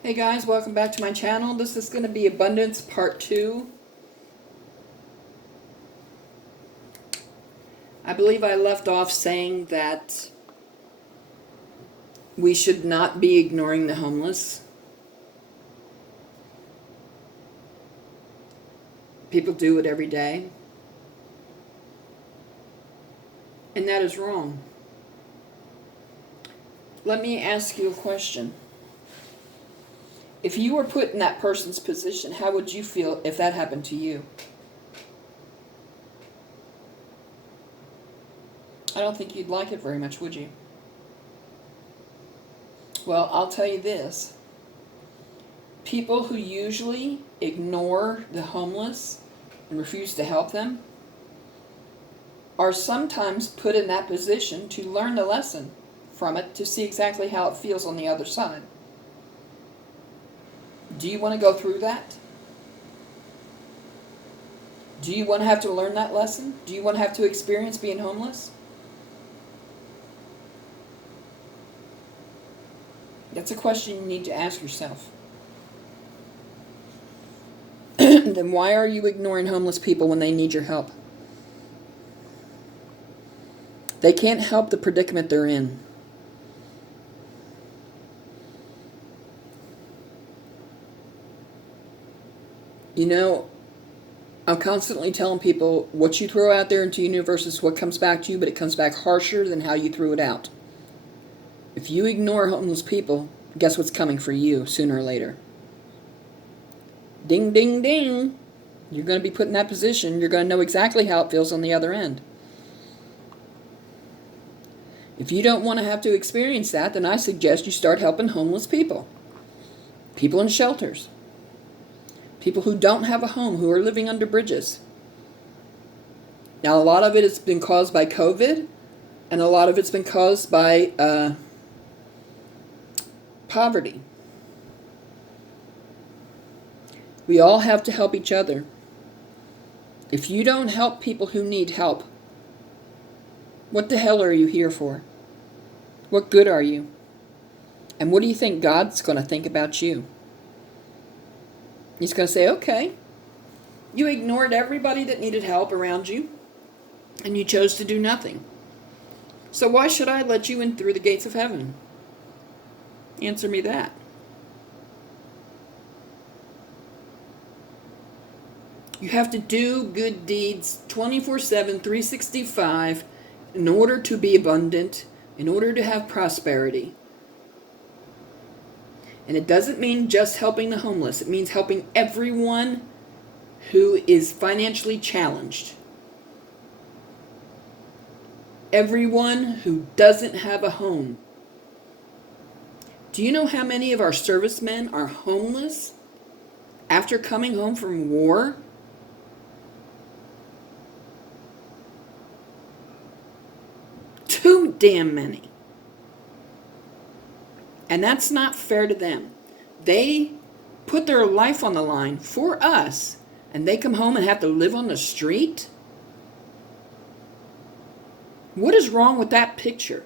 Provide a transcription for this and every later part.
Hey guys, welcome back to my channel. This is going to be Abundance Part 2. I believe I left off saying that we should not be ignoring the homeless. People do it every day. And that is wrong. Let me ask you a question. If you were put in that person's position, how would you feel if that happened to you? I don't think you'd like it very much, would you? Well, I'll tell you this. People who usually ignore the homeless and refuse to help them are sometimes put in that position to learn the lesson from it, to see exactly how it feels on the other side. Do you want to go through that? Do you want to have to learn that lesson? Do you want to have to experience being homeless? That's a question you need to ask yourself. Then why are you ignoring homeless people when they need your help? They can't help the predicament they're in. You know, I'm constantly telling people what you throw out there into the universe is what comes back to you, but it comes back harsher than how you threw it out. If you ignore homeless people, guess what's coming for you sooner or later? Ding, ding, ding. You're going to be put in that position. You're going to know exactly how it feels on the other end. If you don't want to have to experience that, then I suggest you start helping homeless people. People in shelters. People who don't have a home, who are living under bridges. Now, a lot of it has been caused by COVID, and a lot of it's been caused by poverty. We all have to help each other. If you don't help people who need help, what the hell are you here for? What good are you? And what do you think God's going to think about you? He's going to say, okay, you ignored everybody that needed help around you, and you chose to do nothing. So why should I let you in through the gates of heaven? Answer me that. You have to do good deeds 24/7, 365 in order to be abundant, in order to have prosperity. And it doesn't mean just helping the homeless. It means helping everyone who is financially challenged. Everyone who doesn't have a home. Do you know how many of our servicemen are homeless after coming home from war? Too damn many. And that's not fair to them. They put their life on the line for us, and they come home and have to live on the street? What is wrong with that picture?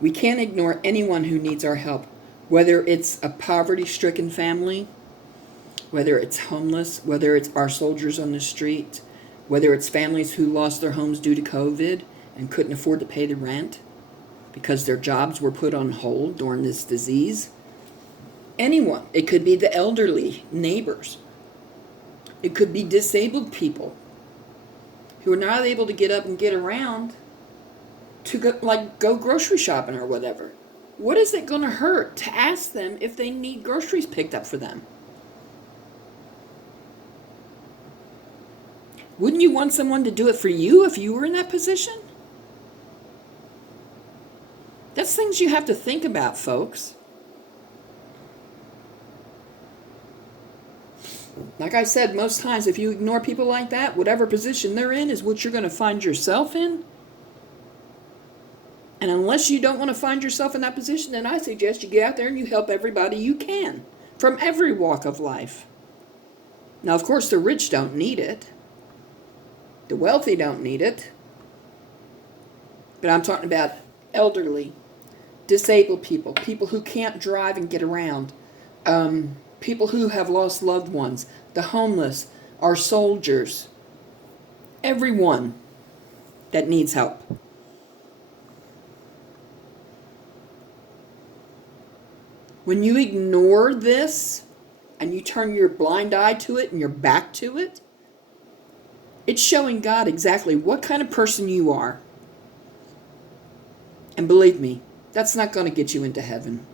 We can't ignore anyone who needs our help, whether it's a poverty-stricken family, whether it's homeless, whether it's our soldiers on the street, whether it's families who lost their homes due to COVID and couldn't afford to pay the rent because their jobs were put on hold during this disease. Anyone. It could be the elderly, neighbors. It could be disabled people who are not able to get up and get around to go grocery shopping or whatever. What is it going to hurt to ask them if they need groceries picked up for them? Wouldn't you want someone to do it for you if you were in that position? That's things you have to think about, folks. Like I said, most times if you ignore people like that, whatever position they're in is what you're going to find yourself in. And unless you don't want to find yourself in that position, then I suggest you get out there and you help everybody you can, from every walk of life. Now, of course, the rich don't need it. The wealthy don't need it. But I'm talking about elderly, disabled people, people who can't drive and get around, people who have lost loved ones, the homeless, our soldiers, everyone that needs help. When you ignore this and you turn your blind eye to it and your back to it, it's showing God exactly what kind of person you are. And believe me, that's not going to get you into heaven.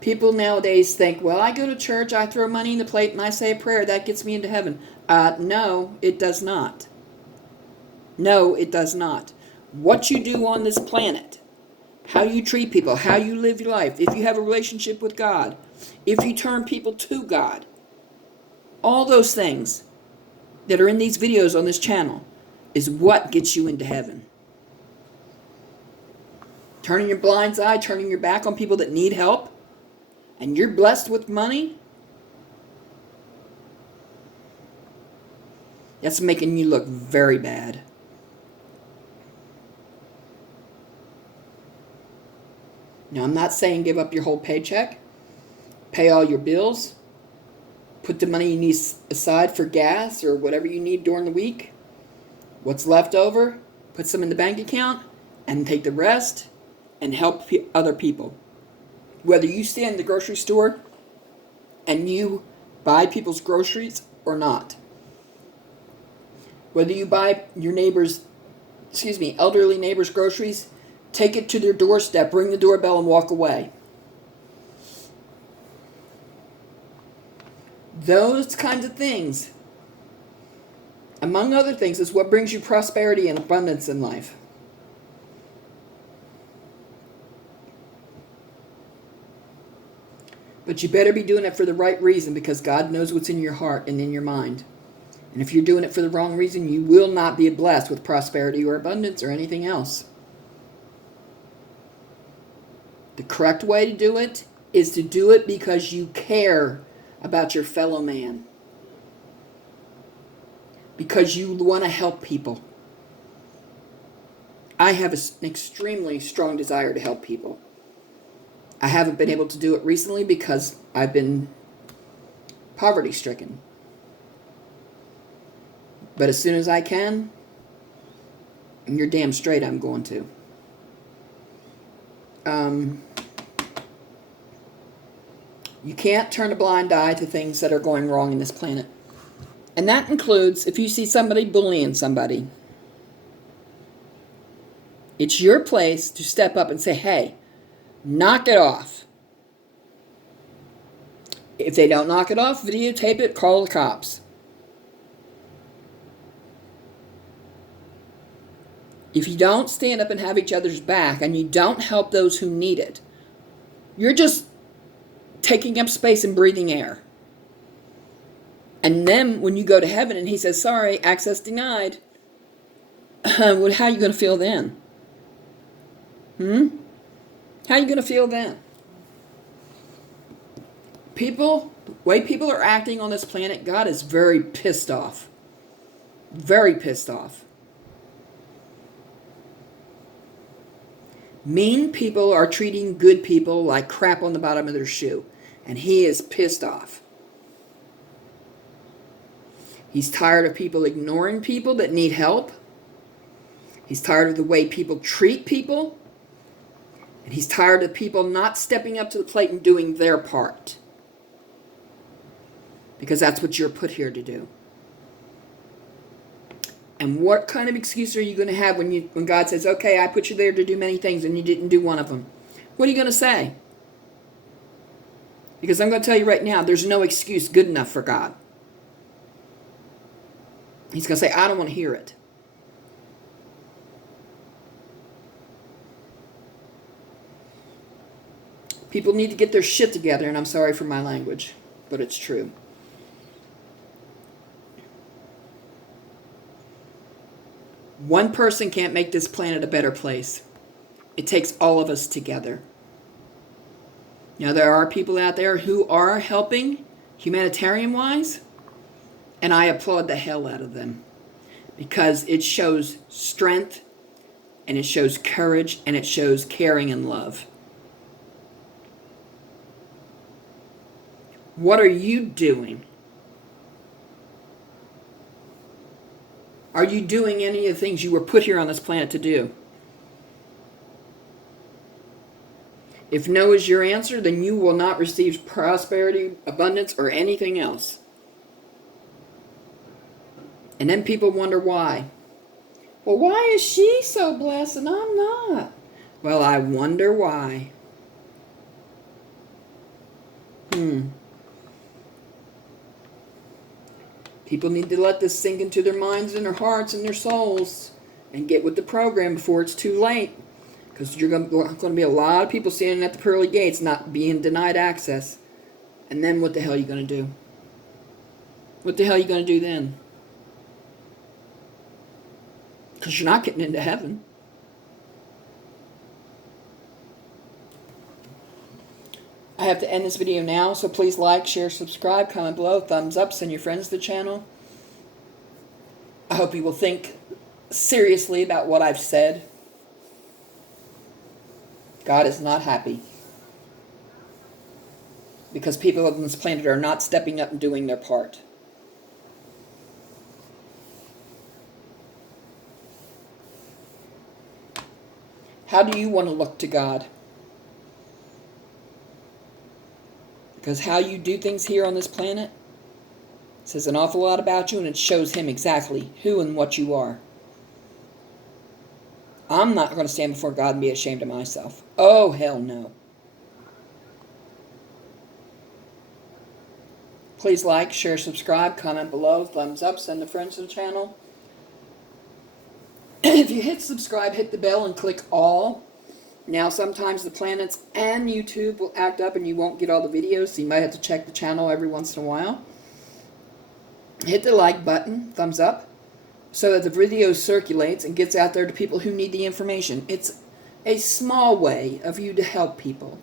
People nowadays think, well, I go to church, I throw money in the plate, and I say a prayer, that gets me into heaven. No, it does not. No, it does not. What you do on this planet, how you treat people, how you live your life, if you have a relationship with God, if you turn people to God, all those things that are in these videos on this channel is what gets you into heaven. Turning your blind eye, turning your back on people that need help, and you're blessed with money, that's making you look very bad. Now, I'm not saying give up your whole paycheck, pay all your bills, put the money you need aside for gas or whatever you need during the week. What's left over, put some in the bank account, and take the rest and help other people. Whether you stand in the grocery store and you buy people's groceries or not. Whether you buy your elderly neighbor's groceries, take it to their doorstep, ring the doorbell, and walk away. Those kinds of things, among other things, is what brings you prosperity and abundance in life. But you better be doing it for the right reason, because God knows what's in your heart and in your mind. And if you're doing it for the wrong reason, you will not be blessed with prosperity or abundance or anything else. The correct way to do it is to do it because you care about your fellow man. Because you want to help people. I have an extremely strong desire to help people. I haven't been able to do it recently because I've been poverty stricken. But as soon as I can, and you're damn straight I'm going to. You can't turn a blind eye to things that are going wrong in this planet. And that includes if you see somebody bullying somebody. It's your place to step up and say, hey, knock it off. If they don't knock it off, videotape it, call the cops. If you don't stand up and have each other's back and you don't help those who need it, you're just taking up space and breathing air. And then when you go to heaven and he says, sorry, access denied, how are you going to feel then? How are you going to feel then? The way people are acting on this planet, God is very pissed off. Very pissed off. Mean people are treating good people like crap on the bottom of their shoe. And he is pissed off. He's tired of people ignoring people that need help. He's tired of the way people treat people. And he's tired of people not stepping up to the plate and doing their part. Because that's what you're put here to do. And what kind of excuse are you going to have when God says, okay, I put you there to do many things and you didn't do one of them? What are you going to say? Because I'm going to tell you right now, there's no excuse good enough for God. He's going to say, I don't want to hear it. People need to get their shit together, and I'm sorry for my language, but it's true. One person can't make this planet a better place. It takes all of us together. Now, there are people out there who are helping humanitarian-wise, and I applaud the hell out of them because it shows strength and it shows courage and it shows caring and love. What are you doing? Are you doing any of the things you were put here on this planet to do? If no is your answer, then you will not receive prosperity, abundance, or anything else. And then people wonder why. Well, why is she so blessed and I'm not? Well, I wonder why. People need to let this sink into their minds and their hearts and their souls and get with the program before it's too late. Because you're going to be a lot of people standing at the pearly gates not being denied access. And then what the hell are you going to do? What the hell are you going to do then? Because you're not getting into heaven. I have to end this video now, so please like, share, subscribe, comment below, thumbs up, send your friends to the channel. I hope you will think seriously about what I've said. God is not happy because people on this planet are not stepping up and doing their part. How do you want to look to God? Because how you do things here on this planet says an awful lot about you, and it shows Him exactly who and what you are. I'm not going to stand before God and be ashamed of myself. Oh, hell no. Please like, share, subscribe, comment below, thumbs up, send a friend to the channel. If you hit subscribe, hit the bell and click all. Now sometimes the planets and YouTube will act up and you won't get all the videos, so you might have to check the channel every once in a while. Hit the like button, thumbs up, so that the video circulates and gets out there to people who need the information. It's a small way of you to help people.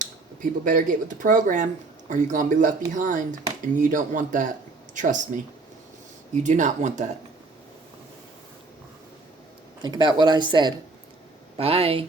But people better get with the program or you're going to be left behind, and you don't want that. Trust me. You do not want that. Think about what I said. Bye.